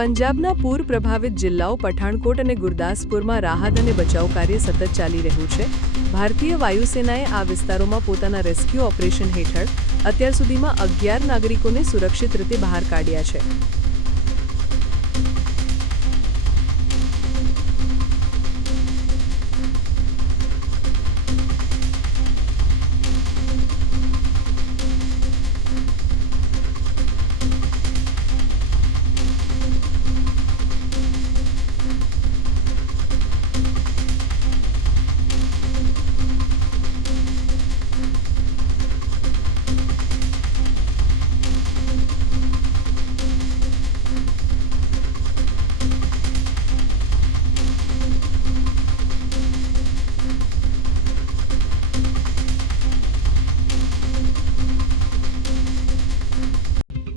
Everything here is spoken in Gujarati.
પંજાબના પૂર પ્રભાવિત જિલ્લાઓ પઠાણકોટ અને ગુરદાસપુરમાં રાહત અને બચાવ કાર્ય સતત ચાલી રહ્યું છે। ભારતીય વાયુસેનાએ આ વિસ્તારોમાં પોતાના રેસ્ક્યુ ઓપરેશન હેઠળ અત્યાર સુધીમાં 11 નાગરિકોને સુરક્ષિત રીતે બહાર કાઢ્યા છે।